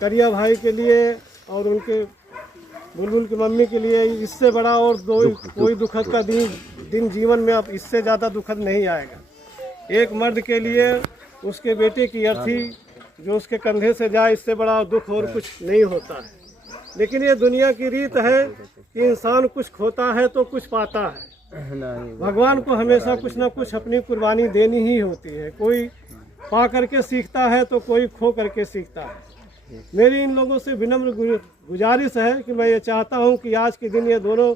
करिया भाई के लिए और उनके बुलबुल की मम्मी के लिए इससे बड़ा और कोई दुखद का दिन जीवन में अब इससे ज़्यादा दुखद नहीं आएगा। एक मर्द के लिए उसके बेटे की अर्थी जो उसके कंधे से जाए, इससे बड़ा दुख और कुछ नहीं होता है। लेकिन ये दुनिया की रीत है कि इंसान कुछ खोता है तो कुछ पाता है। भगवान को हमेशा कुछ ना कुछ अपनी कुर्बानी देनी ही होती है। कोई पा करके सीखता है तो कोई खो करके सीखता है। मेरी इन लोगों से विनम्र गुजारिश है कि मैं ये चाहता हूँ कि आज के दिन ये दोनों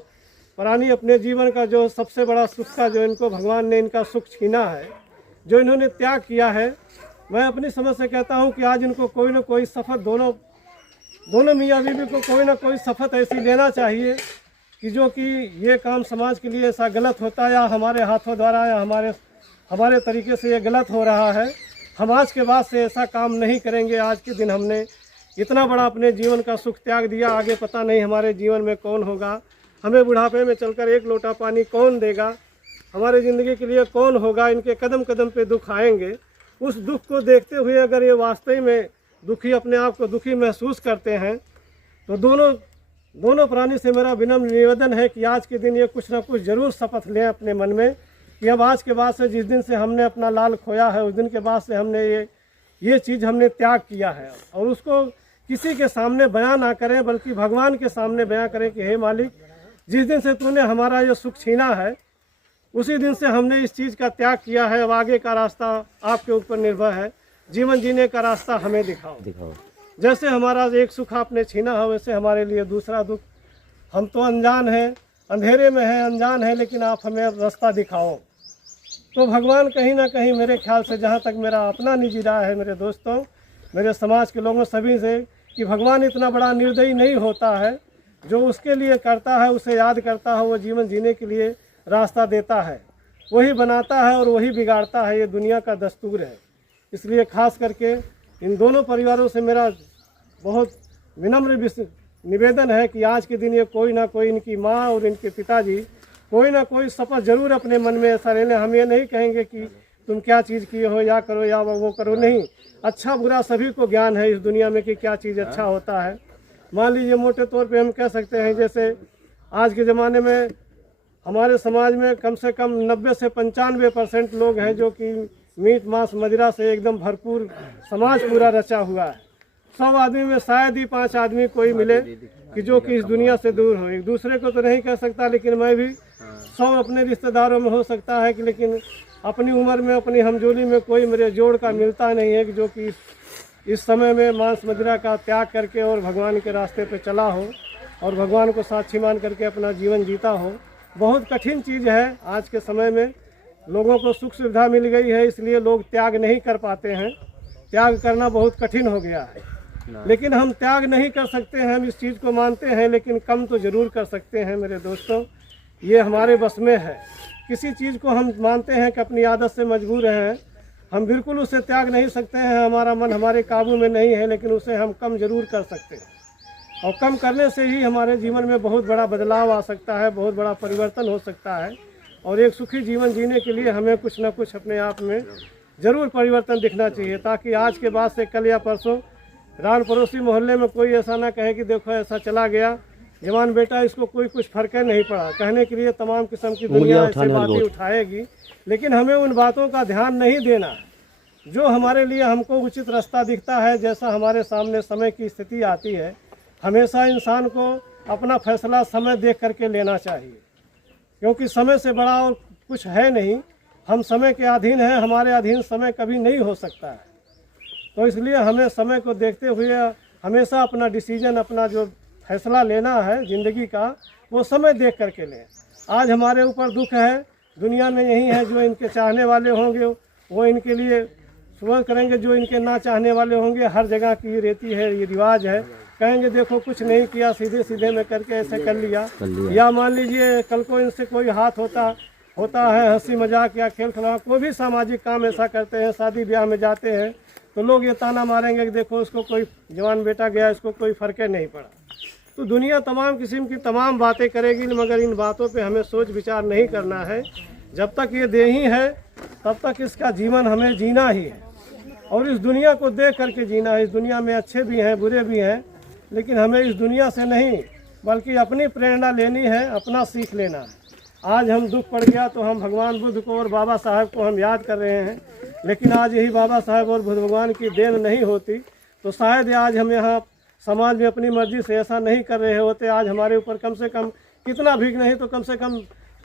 प्राणी अपने जीवन का जो सबसे बड़ा सुख का जो इनको भगवान ने इनका सुख छीना है, जो इन्होंने त्याग किया है, मैं अपनी समझ से कहता हूँ कि आज इनको कोई ना कोई शपथ दोनों मियाँ बीवी को कोई ना कोई शपथ ऐसी लेना चाहिए कि जो कि ये काम समाज के लिए ऐसा गलत होता है या हमारे हाथों द्वारा या हमारे तरीके से ये गलत हो रहा है, हम आज के बाद से ऐसा काम नहीं करेंगे। आज के दिन हमने इतना बड़ा अपने जीवन का सुख त्याग दिया, आगे पता नहीं हमारे जीवन में कौन होगा, हमें बुढ़ापे में चलकर एक लोटा पानी कौन देगा, हमारे ज़िंदगी के लिए कौन होगा। इनके कदम कदम पे दुख आएंगे। उस दुख को देखते हुए अगर ये वास्तव में दुखी अपने आप को दुखी महसूस करते हैं तो दोनों प्राणी से मेरा विनम्र निवेदन है कि आज के दिन ये कुछ ना कुछ ज़रूर शपथ लें अपने मन में कि अब आज के बाद से जिस दिन से हमने अपना लाल खोया है उस दिन के बाद से हमने ये चीज़ हमने त्याग किया है। और उसको किसी के सामने बयां ना करें बल्कि भगवान के सामने बयां करें कि हे मालिक, जिस दिन से तूने हमारा ये सुख छीना है उसी दिन से हमने इस चीज़ का त्याग किया है। अब आगे का रास्ता आपके ऊपर निर्भर है। जीवन जीने का रास्ता हमें दिखाओ। जैसे हमारा एक सुख आपने छीना है वैसे हमारे लिए दूसरा दुख। हम तो अनजान हैं, अंधेरे में हैं, अनजान हैं, लेकिन आप हमें रास्ता दिखाओ। तो भगवान कहीं ना कहीं मेरे ख्याल से, जहाँ तक मेरा अपना निजी राय है मेरे दोस्तों, मेरे समाज के लोगों सभी से, कि भगवान इतना बड़ा निर्दयी नहीं होता है। जो उसके लिए करता है, उसे याद करता है, वो जीवन जीने के लिए रास्ता देता है, वही बनाता है और वही बिगाड़ता है। ये दुनिया का दस्तूर है। इसलिए खास करके इन दोनों परिवारों से मेरा बहुत विनम्र निवेदन है कि आज के दिन ये कोई ना कोई, इनकी माँ और इनके पिताजी कोई ना कोई शपथ जरूर अपने मन में ऐसा ले लें। हम ये नहीं कहेंगे कि तुम क्या चीज़ किए हो या करो या वो करो, नहीं। अच्छा बुरा सभी को ज्ञान है इस दुनिया में कि क्या चीज़ अच्छा होता है। मान लीजिए मोटे तौर पे हम कह सकते हैं, जैसे आज के ज़माने में हमारे समाज में कम से कम 90 से 95% लोग हैं जो कि मीट मांस मदिरा से एकदम भरपूर समाज पूरा रचा हुआ है। 100 आदमी में शायद ही 5 आदमी कोई मिले कि जो कि इस दुनिया से दूर हो। एक दूसरे को तो नहीं कह सकता, लेकिन मैं भी 100 अपने रिश्तेदारों में हो सकता है कि, लेकिन अपनी उम्र में अपनी हमजोली में कोई मेरे जोड़ का मिलता नहीं है कि जो कि इस समय में मांस मदिरा का त्याग करके और भगवान के रास्ते पे चला हो और भगवान को साक्षी मान करके अपना जीवन जीता हो। बहुत कठिन चीज़ है। आज के समय में लोगों को सुख सुविधा मिल गई है, इसलिए लोग त्याग नहीं कर पाते हैं। त्याग करना बहुत कठिन हो गया है, लेकिन हम त्याग नहीं कर सकते हैं। हम इस चीज़ को मानते हैं, लेकिन कम तो ज़रूर कर सकते हैं मेरे दोस्तों। ये हमारे बस में है। किसी चीज़ को हम मानते हैं कि अपनी आदत से मजबूर हैं, हम बिल्कुल उसे त्याग नहीं सकते हैं। हमारा मन हमारे काबू में नहीं है, लेकिन उसे हम कम ज़रूर कर सकते हैं। और कम करने से ही हमारे जीवन में बहुत बड़ा बदलाव आ सकता है, बहुत बड़ा परिवर्तन हो सकता है। और एक सुखी जीवन जीने के लिए हमें कुछ ना कुछ अपने आप में ज़रूर परिवर्तन दिखना चाहिए, ताकि आज के बाद से कल या परसों रान पड़ोसी मोहल्ले में कोई ऐसा ना कहे कि देखो ऐसा चला गया जवान बेटा, इसको कोई कुछ फर्क नहीं पड़ा। कहने के लिए तमाम किस्म की दुनिया ऐसी बातें उठाएगी, लेकिन हमें उन बातों का ध्यान नहीं देना। जो हमारे लिए हमको उचित रास्ता दिखता है, जैसा हमारे सामने समय की स्थिति आती है, हमेशा इंसान को अपना फैसला समय देख करके लेना चाहिए, क्योंकि समय से बड़ा और कुछ है नहीं। हम समय के अधीन हैं, हमारे अधीन समय कभी नहीं हो सकता है। तो इसलिए हमें समय को देखते हुए हमेशा अपना डिसीजन, अपना जो फैसला लेना है ज़िंदगी का, वो समय देख करके लें। आज हमारे ऊपर दुख है, दुनिया में यही है। जो इनके चाहने वाले होंगे वो इनके लिए सुबह करेंगे, जो इनके ना चाहने वाले होंगे हर जगह की रीति है, ये रिवाज है, कहेंगे देखो कुछ नहीं किया, सीधे सीधे में करके ऐसे कर लिया। या मान लीजिए कल को इनसे कोई हाथ होता है, हंसी मजाक या खेल खिलौना, कोई भी सामाजिक काम ऐसा करते हैं, शादी ब्याह में जाते हैं, तो लोग ये ताना मारेंगे कि देखो उसको कोई जवान बेटा गया, इसको कोई फर्क नहीं पड़ा। तो दुनिया तमाम किस्म की तमाम बातें करेगी, मगर इन बातों पे हमें सोच विचार नहीं करना है। जब तक ये देही है तब तक इसका जीवन हमें जीना ही है। और इस दुनिया को देख करके जीना है। इस दुनिया में अच्छे भी हैं, बुरे भी हैं, लेकिन हमें इस दुनिया से नहीं बल्कि अपनी प्रेरणा लेनी है, अपना सीख लेना है। आज हम दुख पड़ गया तो हम भगवान बुद्ध को और बाबा साहब को हम याद कर रहे हैं, लेकिन आज यही बाबा साहब और बुद्ध भगवान की देन नहीं होती तो शायद आज हम यहाँ समाज में अपनी मर्जी से ऐसा नहीं कर रहे होते। आज हमारे ऊपर कम से कम कितना भी नहीं तो कम से कम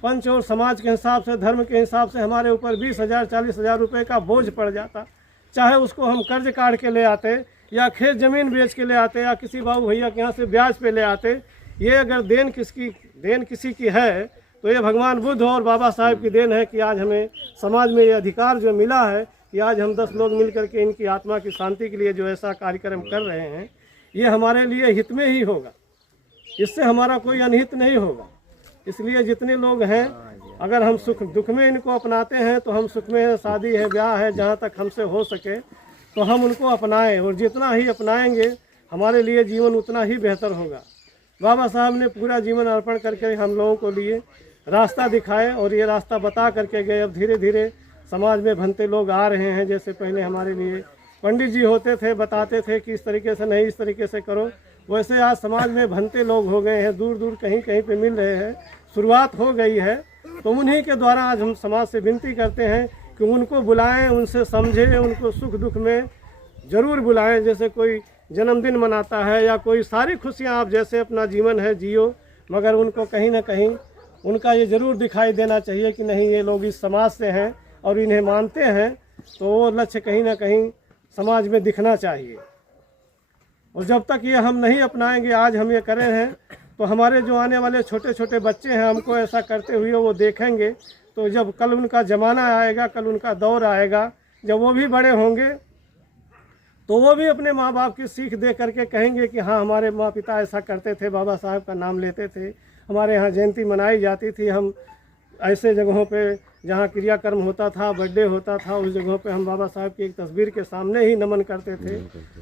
पंच और समाज के हिसाब से, धर्म के हिसाब से हमारे ऊपर 20,000 40,000 रुपये का बोझ पड़ जाता। चाहे उसको हम कर्ज काट के ले आते या खेत ज़मीन बेच के ले आते या किसी बाबू भैया के यहाँ से ब्याज पे ले आते। ये अगर देन किसी की है तो ये भगवान बुद्ध और बाबा साहब की देन है कि आज हमें समाज में ये अधिकार जो मिला है कि आज हम 10 लोग मिल करके इनकी आत्मा की शांति के लिए जो ऐसा कार्यक्रम कर रहे हैं, ये हमारे लिए हित में ही होगा, इससे हमारा कोई अनहित नहीं होगा। इसलिए जितने लोग हैं अगर हम सुख दुख में इनको अपनाते हैं तो हम सुख में शादी है, ब्याह है, जहाँ तक हमसे हो सके तो हम उनको अपनाएं, और जितना ही अपनाएंगे हमारे लिए जीवन उतना ही बेहतर होगा। बाबा साहब ने पूरा जीवन अर्पण करके हम लोगों को लिए रास्ता दिखाए और ये रास्ता बता करके गए। अब धीरे धीरे समाज में भनते लोग आ रहे हैं। जैसे पहले हमारे लिए पंडित जी होते थे, बताते थे कि इस तरीके से नहीं, इस तरीके से करो, वैसे आज समाज में भनते लोग हो गए हैं, दूर दूर कहीं कहीं पे मिल रहे हैं। शुरुआत हो गई है तो उन्हीं के द्वारा आज हम समाज से विनती करते हैं कि उनको बुलाएं, उनसे समझें, उनको सुख दुख में ज़रूर बुलाएं। जैसे कोई जन्मदिन मनाता है या कोई सारी खुशियां आप जैसे अपना जीवन है जियो, मगर उनको कहीं ना कहीं उनका ये ज़रूर दिखाई देना चाहिए कि नहीं, ये लोग इस समाज से हैं और इन्हें मानते हैं, तो वो लक्ष्य कहीं ना कहीं समाज में दिखना चाहिए। और जब तक ये हम नहीं अपनाएंगे, आज हम ये करे हैं, तो हमारे जो आने वाले छोटे छोटे बच्चे हैं हमको ऐसा करते हुए वो देखेंगे, तो जब कल उनका ज़माना आएगा, कल उनका दौर आएगा, जब वो भी बड़े होंगे तो वो भी अपने माँ बाप की सीख दे करके कहेंगे कि हाँ, हमारे माँ पिता ऐसा करते थे, बाबा साहब का नाम लेते थे, हमारे यहाँ जयंती मनाई जाती थी, हम ऐसे जगहों पे जहाँ क्रियाकर्म होता था, बर्थडे होता था, उस जगहों पे हम बाबा साहब की एक तस्वीर के सामने ही नमन करते थे।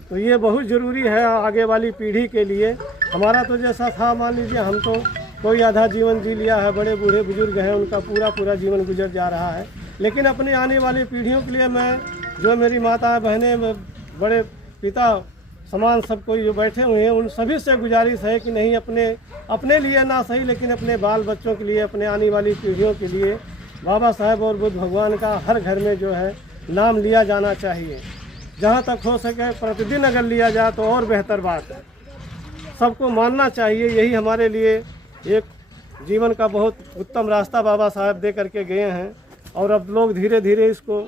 तो ये बहुत ज़रूरी है आगे वाली पीढ़ी के लिए। हमारा तो जैसा था, मान लीजिए हम तो कोई आधा जीवन जी लिया है, बड़े बूढ़े बुजुर्ग हैं, उनका पूरा जीवन गुजर जा रहा है, लेकिन अपने आने वाली पीढ़ियों के लिए मैं, जो मेरी माता बहनें, बड़े पिता समान सब कोई जो बैठे हुए हैं, उन सभी से गुजारिश है कि नहीं, अपने लिए ना सही लेकिन अपने बाल बच्चों के लिए, अपने आने वाली पीढ़ियों के लिए बाबा साहब और बुद्ध भगवान का हर घर में जो है नाम लिया जाना चाहिए। जहाँ तक हो सके प्रतिदिन अगर लिया जाए तो और बेहतर बात है। सबको मानना चाहिए, यही हमारे लिए एक जीवन का बहुत उत्तम रास्ता बाबा साहब दे करके गए हैं, और अब लोग धीरे धीरे इसको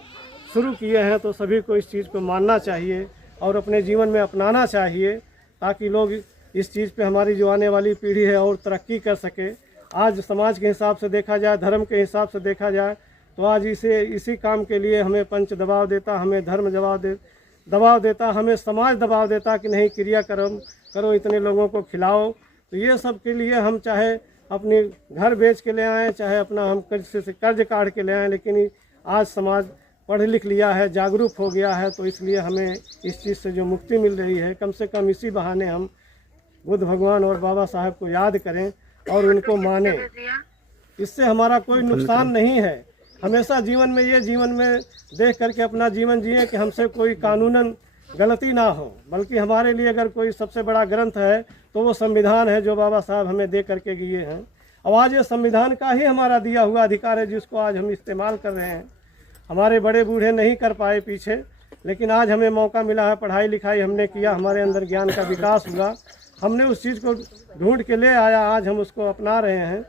शुरू किए हैं, तो सभी को इस चीज़ को मानना चाहिए और अपने जीवन में अपनाना चाहिए, ताकि लोग इस चीज़ पे, हमारी जो आने वाली पीढ़ी है और तरक्की कर सके। आज समाज के हिसाब से देखा जाए, धर्म के हिसाब से देखा जाए, तो आज इसी काम के लिए हमें पंच दबाव देता, हमें धर्म दबाव देता, हमें समाज दबाव देता कि नहीं, क्रियाकर्म करो, इतने लोगों को खिलाओ। तो ये सब के लिए हम चाहे अपने घर बेच के ले आएँ, चाहे अपना हम कर्ज काट के ले आएँ, लेकिन आज समाज पढ़ लिख लिया है, जागरूक हो गया है, तो इसलिए हमें इस चीज़ से जो मुक्ति मिल रही है, कम से कम इसी बहाने हम बुद्ध भगवान और बाबा साहब को याद करें और उनको माने। इससे हमारा कोई नुकसान नहीं है। हमेशा जीवन में देख करके अपना जीवन जिए कि हमसे कोई कानूनन गलती ना हो, बल्कि हमारे लिए अगर कोई सबसे बड़ा ग्रंथ है तो वो संविधान है, जो बाबा साहब हमें दे करके गए हैं। और आज ये संविधान का ही हमारा दिया हुआ अधिकार है, जिसको आज हम इस्तेमाल कर रहे हैं। हमारे बड़े बूढ़े नहीं कर पाए पीछे, लेकिन आज हमें मौका मिला है, पढ़ाई लिखाई हमने किया, हमारे अंदर ज्ञान का विकास हुआ, हमने उस चीज़ को ढूंढ के ले आया, आज हम उसको अपना रहे हैं।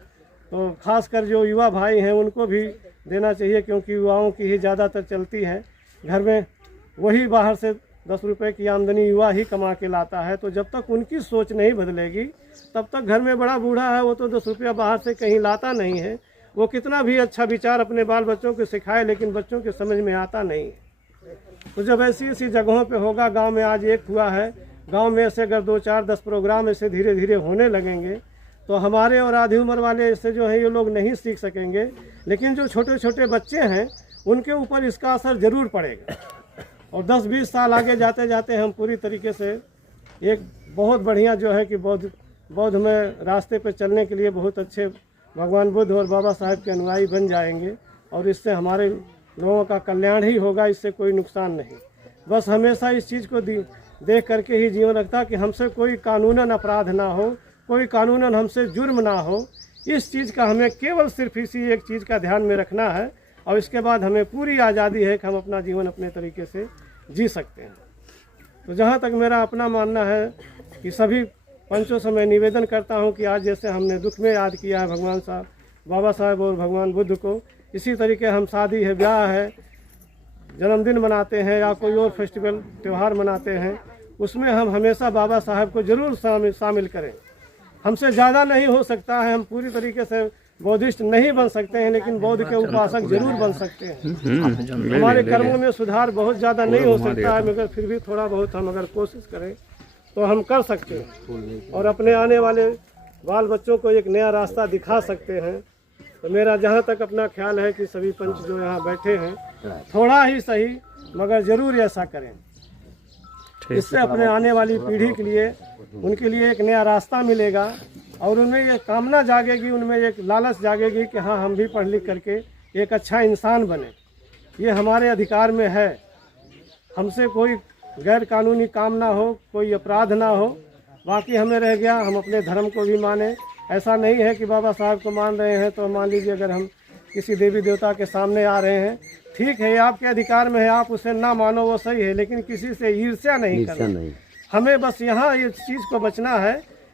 तो खासकर जो युवा भाई हैं उनको भी देना चाहिए, क्योंकि युवाओं की ही ज़्यादातर चलती है। घर में वही बाहर से 10 रुपये की आमदनी युवा ही कमा के लाता है, तो जब तक उनकी सोच नहीं बदलेगी तब तक घर में बड़ा बूढ़ा है, वो तो 10 रुपया बाहर से कहीं लाता नहीं है। वो कितना भी अच्छा विचार अपने बाल बच्चों को सिखाए, लेकिन बच्चों के समझ में आता नहीं है। तो जब ऐसी जगहों पे होगा, गांव में आज एक हुआ है, गांव में ऐसे अगर 2 4 10 प्रोग्राम ऐसे धीरे धीरे होने लगेंगे, तो हमारे और आधी उम्र वाले ऐसे जो है ये लोग नहीं सीख सकेंगे, लेकिन जो छोटे छोटे बच्चे हैं उनके ऊपर इसका असर ज़रूर पड़ेगा। और 10-20 साल आगे जाते जाते हम पूरी तरीके से एक बहुत बढ़िया जो है कि बौद्ध में रास्ते पे चलने के लिए बहुत अच्छे भगवान बुद्ध और बाबा साहब के अनुयायी बन जाएंगे, और इससे हमारे लोगों का कल्याण ही होगा, इससे कोई नुकसान नहीं। बस हमेशा इस चीज़ को देख करके ही जीवन रखता कि हमसे कोई कानूनन अपराध ना हो, कोई कानूनन हमसे जुर्म ना हो। इस चीज़ का हमें केवल सिर्फ इसी एक चीज़ का ध्यान में रखना है और इसके बाद हमें पूरी आज़ादी है कि हम अपना जीवन अपने तरीके से जी सकते हैं। तो जहाँ तक मेरा अपना मानना है कि सभी पंचों से मैं निवेदन करता हूँ कि आज जैसे हमने दुख में याद किया है भगवान साहब, बाबा साहब और भगवान बुद्ध को, इसी तरीके हम शादी है, ब्याह है, जन्मदिन मनाते हैं या कोई और फेस्टिवल त्यौहार मनाते हैं, उसमें हम हमेशा बाबा साहब को ज़रूर शामिल करें। हमसे ज़्यादा नहीं हो सकता है, हम पूरी तरीके से बौद्धिस्ट नहीं बन सकते हैं, लेकिन बौद्ध के उपासक जरूर बन सकते हैं। हमारे कर्मों में सुधार बहुत ज़्यादा नहीं हो सकता है, मगर फिर भी थोड़ा बहुत हम अगर कोशिश करें तो हम कर सकते हैं और अपने आने वाले बाल बच्चों को एक नया रास्ता दिखा सकते हैं। तो मेरा जहाँ तक अपना ख्याल है कि सभी पंच जो यहाँ बैठे हैं, थोड़ा ही सही मगर ज़रूर ऐसा करें। इससे अपने आने वाली पीढ़ी के लिए, उनके लिए एक नया रास्ता मिलेगा और उनमें ये कामना जागेगी, उनमें एक लालच जागेगी कि हाँ, हम भी पढ़ लिख करके एक अच्छा इंसान बने। ये हमारे अधिकार में है। हमसे कोई गैर कानूनी काम ना हो, कोई अपराध ना हो। बाकी हमें रह गया, हम अपने धर्म को भी माने। ऐसा नहीं है कि बाबा साहब को मान रहे हैं तो मान लीजिए अगर हम किसी देवी देवता के सामने आ रहे हैं, ठीक है, आपके अधिकार में है, आप उसे ना मानो, वो सही है, लेकिन किसी से ईर्ष्या नहीं करना। हमें बस यहाँ इस चीज़ को बचना है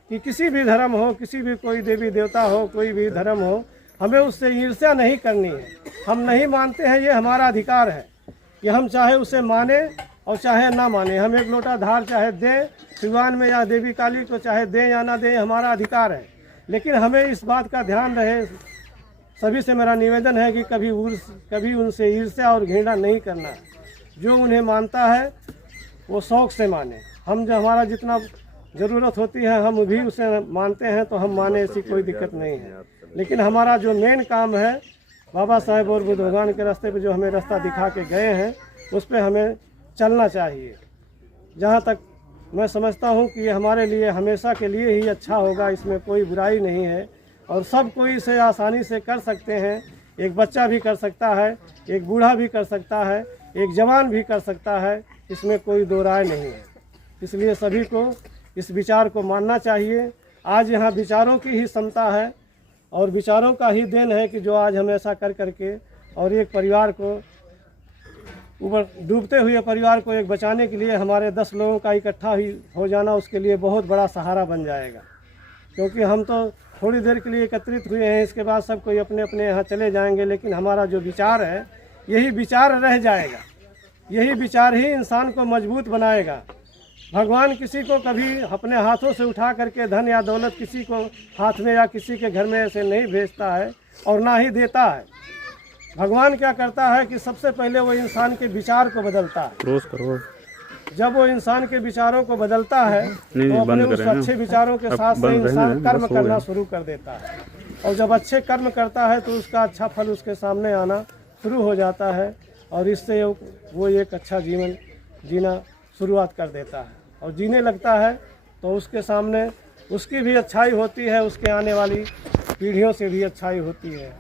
कि किसी भी धर्म हो, किसी भी कोई देवी देवता हो, कोई भी धर्म हो, हमें उससे ईर्ष्या नहीं करनी है। हम नहीं मानते हैं, ये हमारा अधिकार है कि हम चाहे उसे माने और चाहे ना माने। हम एक लोटा धार चाहे दें सिवान में या देवी काली को, चाहे दें या ना दें, हमारा अधिकार है। लेकिन हमें इस बात का ध्यान रहे, सभी से मेरा निवेदन है कि कभी उनसे ईर्ष्या और घृणा नहीं करना है। जो उन्हें मानता है वो शौक़ से माने। हम जो हमारा जितना ज़रूरत होती है हम भी उसे मानते हैं तो हम माने, ऐसी कोई दिक्कत नहीं है। लेकिन हमारा जो मेन काम है, बाबा साहेब और बुद्ध भगवान के रास्ते पे जो हमें रास्ता दिखा के गए हैं, उस पर हमें चलना चाहिए। जहाँ तक मैं समझता हूँ कि ये हमारे लिए हमेशा के लिए ही अच्छा होगा, इसमें कोई बुराई नहीं है और सब कोई इसे आसानी से कर सकते हैं। एक बच्चा भी कर सकता है, एक बूढ़ा भी कर सकता है, एक जवान भी कर सकता है, इसमें कोई दो राय नहीं है। इसलिए सभी को इस विचार को मानना चाहिए। आज यहाँ विचारों की ही समता है और विचारों का ही देन है कि जो आज हम ऐसा कर करके और एक परिवार को, ऊपर डूबते हुए परिवार को एक बचाने के लिए हमारे 10 लोगों का इकट्ठा ही हो जाना उसके लिए बहुत बड़ा सहारा बन जाएगा। क्योंकि हम तो थोड़ी देर के लिए एकत्रित हुए हैं, इसके बाद सब कोई अपने अपने यहाँ चले जाएंगे, लेकिन हमारा जो विचार है यही विचार रह जाएगा। यही विचार ही इंसान को मजबूत बनाएगा। भगवान किसी को कभी अपने हाथों से उठा करके धन या दौलत किसी को हाथ में या किसी के घर में ऐसे नहीं भेजता है और ना ही देता है। भगवान क्या करता है कि सबसे पहले वो इंसान के विचार को बदलता है। जब वो इंसान के विचारों को बदलता है तो अपने उस अच्छे विचारों के साथ से इंसान कर्म करना शुरू कर देता है और जब अच्छे कर्म करता है तो उसका अच्छा फल उसके सामने आना शुरू हो जाता है और इससे वो एक अच्छा जीवन जीना शुरुआत कर देता है और जीने लगता है तो उसके सामने उसकी भी अच्छाई होती है, उसके आने वाली पीढ़ियों से भी अच्छाई होती है।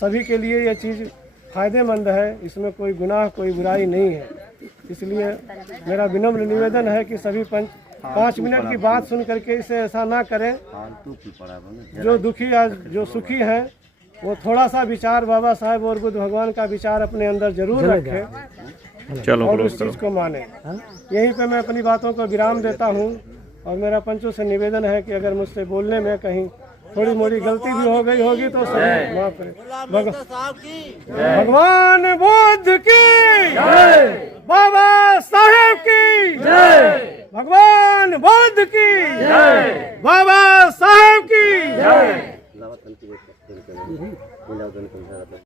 सभी के लिए ये चीज़ फ़ायदेमंद है, इसमें कोई गुनाह कोई बुराई नहीं है। इसलिए मेरा विनम्र निवेदन है कि सभी पंच 5 मिनट की बात सुन करके इसे ऐसा ना करें। जो दुखी या जो सुखी हैं वो थोड़ा सा विचार बाबा साहेब और बुद्ध भगवान का विचार अपने अंदर जरूर रखें और उस चीज़ को माने। यहीं पे मैं अपनी बातों को विराम देता हूँ और मेरा पंचों से निवेदन है कि अगर मुझसे बोलने में कहीं थोड़ी मोड़ी गलती भी हो गई होगी तो सभी माफ करें। भगवान बुद्ध की, बाबा साहेब की, भगवान बुद्ध की, बाबा साहेब की।